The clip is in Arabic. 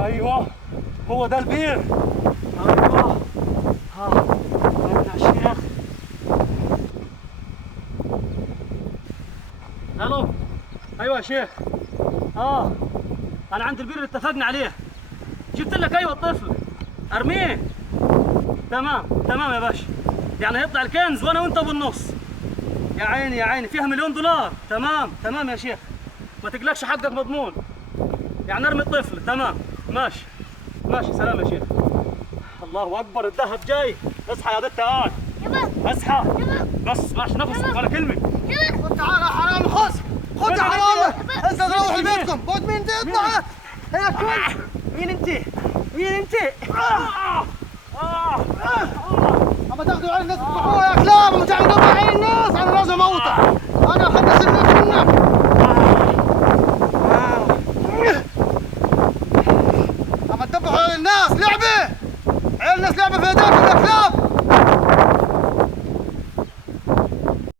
ايوه هو ده البير. ايوه يا شيخ. الو ايوه يا شيخ. انا عند البير اللي اتفقنا عليه. جبت لك ايوه الطفل ارميه. تمام يا باشا. يعني هيطلع الكنز وانا وانت بالنص. يا عيني يا عيني فيها $1,000,000. تمام يا شيخ، ما تقلقش حقك مضمون. يعني ارمي الطفل. تمام ماشي. سلام يا شيخ. الله اكبر الذهب جاي. اصحى يا بنت تعال. يابا اصحى. يابا بس ماشي نفسك ولا كلمه. يابا تعال يا حرام. خذ يا حرام. انت تروح لبيتكم. خذ مين تطلع هيك. مين انت؟ اما تاخذوا عين الناس تذبحوها يا